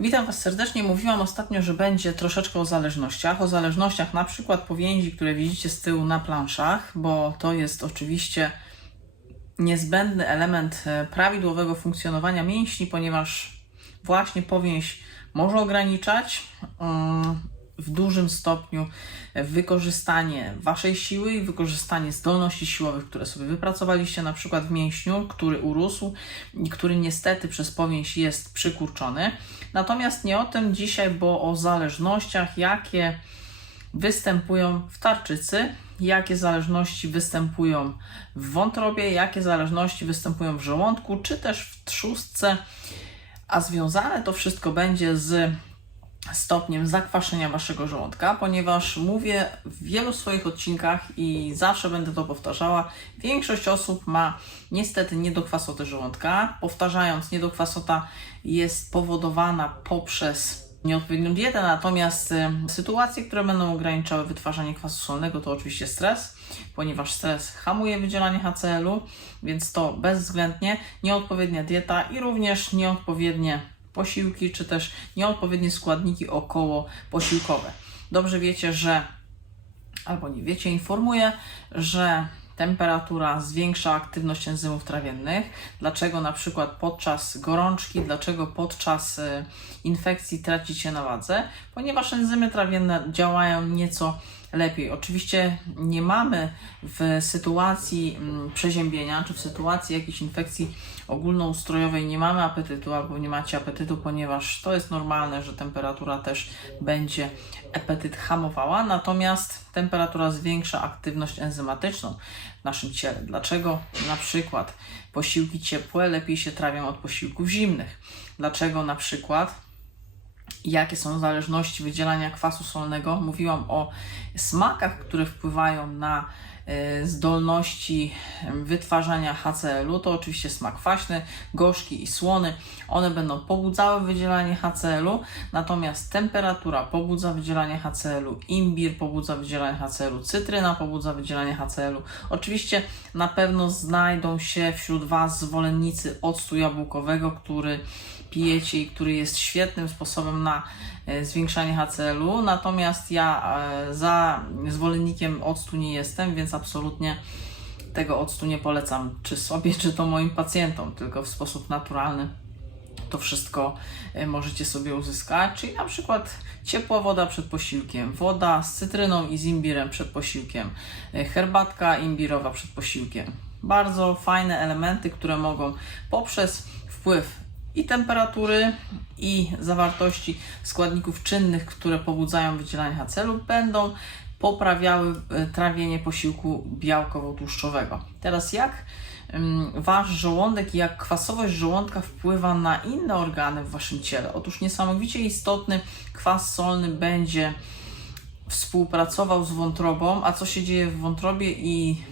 Witam Was serdecznie. Mówiłam ostatnio, że będzie troszeczkę o zależnościach. O zależnościach na przykład powięzi, które widzicie z tyłu na planszach, bo to jest oczywiście niezbędny element e, prawidłowego funkcjonowania mięśni, ponieważ właśnie powięź może ograniczać mm, w dużym stopniu wykorzystanie Waszej siły i wykorzystanie zdolności siłowych, które sobie wypracowaliście na przykład w mięśniu, który urósł i który niestety przez powięź jest przykurczony. Natomiast nie o tym dzisiaj, bo o zależnościach, jakie występują w tarczycy, jakie zależności występują w wątrobie, jakie zależności występują w żołądku, czy też w trzustce, a związane to wszystko będzie z stopniem zakwaszenia waszego żołądka, ponieważ mówię w wielu swoich odcinkach i zawsze będę to powtarzała. Większość osób ma niestety niedokwasotę żołądka. Powtarzając, niedokwasota jest powodowana poprzez nieodpowiednią dietę, natomiast y, sytuacje, które będą ograniczały wytwarzanie kwasu solnego, to oczywiście stres, ponieważ stres hamuje wydzielanie HCl-u, więc to bezwzględnie nieodpowiednia dieta i również nieodpowiednie posiłki, czy też nieodpowiednie składniki około posiłkowe. Dobrze wiecie, że albo nie wiecie, informuję, że temperatura zwiększa aktywność enzymów trawiennych. Dlaczego na przykład podczas gorączki, dlaczego podczas y, infekcji tracicie na wadze? Ponieważ enzymy trawienne działają nieco lepiej. Oczywiście nie mamy w sytuacji mm, przeziębienia czy w sytuacji jakiejś infekcji ogólnoustrojowej nie mamy apetytu albo nie macie apetytu, ponieważ to jest normalne, że temperatura też będzie apetyt hamowała, natomiast temperatura zwiększa aktywność enzymatyczną w naszym ciele. Dlaczego na przykład posiłki ciepłe lepiej się trawią od posiłków zimnych? Dlaczego na przykład jakie są zależności wydzielania kwasu solnego. Mówiłam o smakach, które wpływają na e, zdolności wytwarzania HCl-u. To oczywiście smak kwaśny, gorzki i słony. One będą pobudzały wydzielanie HCl-u, natomiast temperatura pobudza wydzielanie HCl-u, imbir pobudza wydzielanie HCl-u, cytryna pobudza wydzielanie HCl-u. Oczywiście na pewno znajdą się wśród Was zwolennicy octu jabłkowego, który pijecie i który jest świetnym sposobem na e, zwiększanie HCl-u. Natomiast ja e, za zwolennikiem octu nie jestem, więc absolutnie tego octu nie polecam czy sobie, czy to moim pacjentom, tylko w sposób naturalny to wszystko e, możecie sobie uzyskać, czyli na przykład ciepła woda przed posiłkiem, woda z cytryną i z imbirem przed posiłkiem, herbatka imbirowa przed posiłkiem. Bardzo fajne elementy, które mogą poprzez wpływ i temperatury, i zawartości składników czynnych, które pobudzają wydzielanie HCl-u, będą poprawiały e, trawienie posiłku białkowo-tłuszczowego. Teraz jak wasz żołądek i jak kwasowość żołądka wpływa na inne organy w waszym ciele? Otóż niesamowicie istotny kwas solny będzie współpracował z wątrobą, a co się dzieje w wątrobie i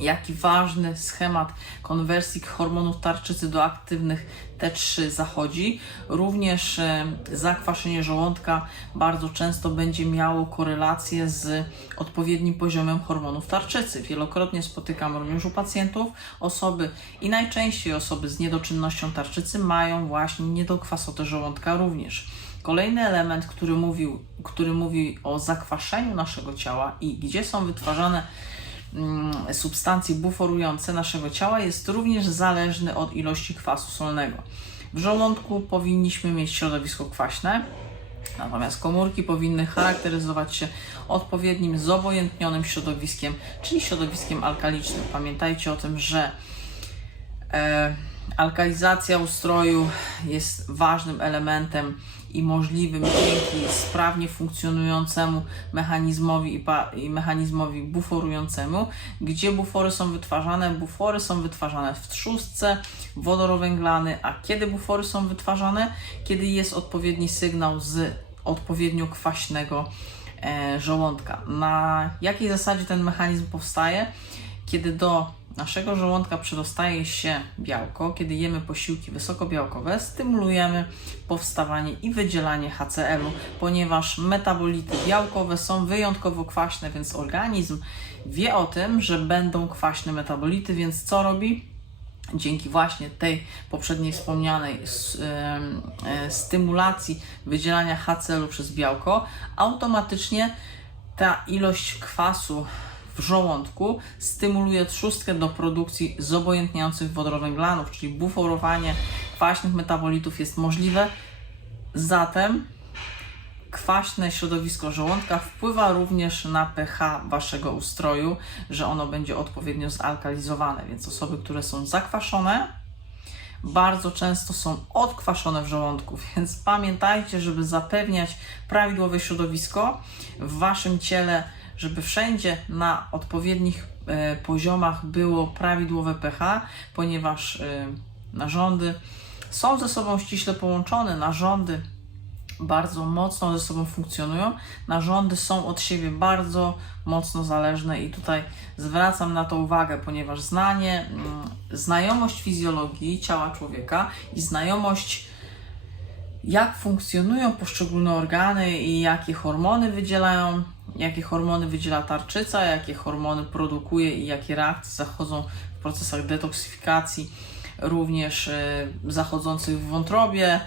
jaki ważny schemat konwersji hormonów tarczycy do aktywnych T3 zachodzi. Również e, zakwaszenie żołądka bardzo często będzie miało korelację z odpowiednim poziomem hormonów tarczycy. Wielokrotnie spotykam również u pacjentów osoby i najczęściej osoby z niedoczynnością tarczycy mają właśnie niedokwasotę żołądka również. Kolejny element, który, mówił, który mówi o zakwaszeniu naszego ciała i gdzie są wytwarzane substancje buforujące naszego ciała jest również zależny od ilości kwasu solnego. W żołądku powinniśmy mieć środowisko kwaśne, natomiast komórki powinny charakteryzować się odpowiednim zobojętnionym środowiskiem, czyli środowiskiem alkalicznym. Pamiętajcie o tym, że e, alkalizacja ustroju jest ważnym elementem i możliwym dzięki sprawnie funkcjonującemu mechanizmowi i, i mechanizmowi buforującemu. Gdzie bufory są wytwarzane? Bufory są wytwarzane w trzustce wodorowęglany, a kiedy bufory są wytwarzane? Kiedy jest odpowiedni sygnał z odpowiednio kwaśnego e, żołądka. Na jakiej zasadzie ten mechanizm powstaje? Kiedy do naszego żołądka przedostaje się białko, kiedy jemy posiłki wysokobiałkowe, stymulujemy powstawanie i wydzielanie HCl-u, ponieważ metabolity białkowe są wyjątkowo kwaśne, więc organizm wie o tym, że będą kwaśne metabolity, więc co robi? dzięki właśnie tej poprzedniej wspomnianej e, stymulacji wydzielania HCl-u przez białko, automatycznie ta ilość kwasu żołądku stymuluje trzustkę do produkcji zobojętniających wodorowęglanów, czyli buforowanie kwaśnych metabolitów jest możliwe. Zatem kwaśne środowisko żołądka wpływa również na pH waszego ustroju, że ono będzie odpowiednio zalkalizowane. Więc osoby, które są zakwaszone, bardzo często są odkwaszone w żołądku, więc pamiętajcie, żeby zapewniać prawidłowe środowisko w waszym ciele, żeby wszędzie na odpowiednich e, poziomach było prawidłowe pH, ponieważ e, narządy są ze sobą ściśle połączone. Narządy bardzo mocno ze sobą funkcjonują. Narządy są od siebie bardzo mocno zależne i tutaj zwracam na to uwagę, ponieważ znanie, mm, znajomość fizjologii ciała człowieka i znajomość jak funkcjonują poszczególne organy i jakie hormony wydzielają, jakie hormony wydziela tarczyca, jakie hormony produkuje i jakie reakcje zachodzą w procesach detoksyfikacji, również y, zachodzących w wątrobie,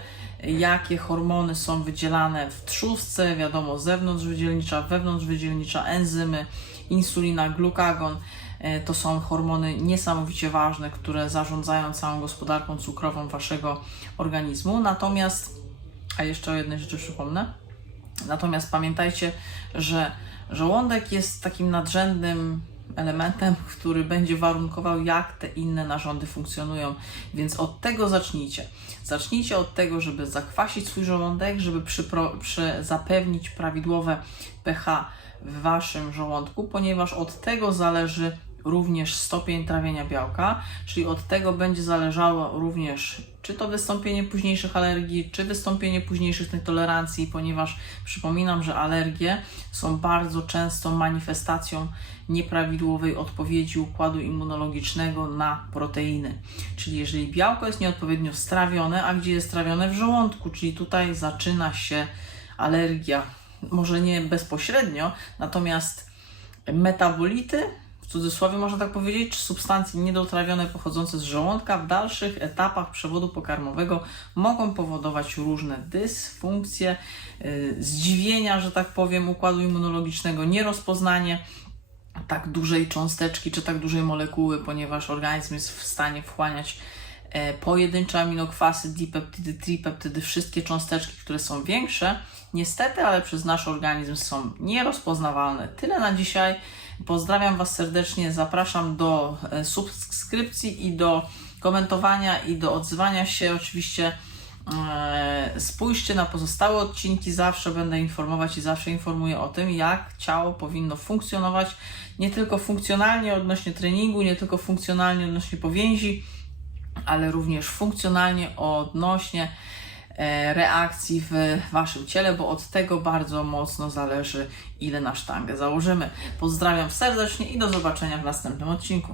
jakie hormony są wydzielane w trzustce, wiadomo, zewnątrzwydzielnicza, wewnątrzwydzielnicza, enzymy, insulina, glukagon. E, To są hormony niesamowicie ważne, które zarządzają całą gospodarką cukrową waszego organizmu. Natomiast, a jeszcze o jednej rzeczy przypomnę. Natomiast pamiętajcie, że żołądek jest takim nadrzędnym elementem, który będzie warunkował, jak te inne narządy funkcjonują. Więc od tego zacznijcie. Zacznijcie od tego, żeby zakwasić swój żołądek, żeby przypro, przy, zapewnić prawidłowe pH w waszym żołądku, ponieważ od tego zależy również stopień trawienia białka, czyli od tego będzie zależało również czy to wystąpienie późniejszych alergii, czy wystąpienie późniejszych nietolerancji, ponieważ przypominam, że alergie są bardzo często manifestacją nieprawidłowej odpowiedzi układu immunologicznego na proteiny. Czyli jeżeli białko jest nieodpowiednio strawione, a gdzie jest strawione? W żołądku, czyli tutaj zaczyna się alergia. Może nie bezpośrednio, natomiast metabolity, w cudzysłowie można tak powiedzieć, czy substancje niedotrawione pochodzące z żołądka w dalszych etapach przewodu pokarmowego mogą powodować różne dysfunkcje, yy, zdziwienia, że tak powiem, układu immunologicznego, nierozpoznanie tak dużej cząsteczki czy tak dużej molekuły, ponieważ organizm jest w stanie wchłaniać e, pojedyncze aminokwasy, dipeptydy, tripeptydy, wszystkie cząsteczki, które są większe, niestety, ale przez nasz organizm są nierozpoznawalne. Tyle na dzisiaj. Pozdrawiam Was serdecznie, zapraszam do e, subskrypcji i do komentowania i do odzywania się. Oczywiście e, spójrzcie na pozostałe odcinki, zawsze będę informować i zawsze informuję o tym, jak ciało powinno funkcjonować, nie tylko funkcjonalnie odnośnie treningu, nie tylko funkcjonalnie odnośnie powięzi, ale również funkcjonalnie odnośnie reakcji w Waszym ciele, bo od tego bardzo mocno zależy, ile na sztangę założymy. Pozdrawiam serdecznie i do zobaczenia w następnym odcinku.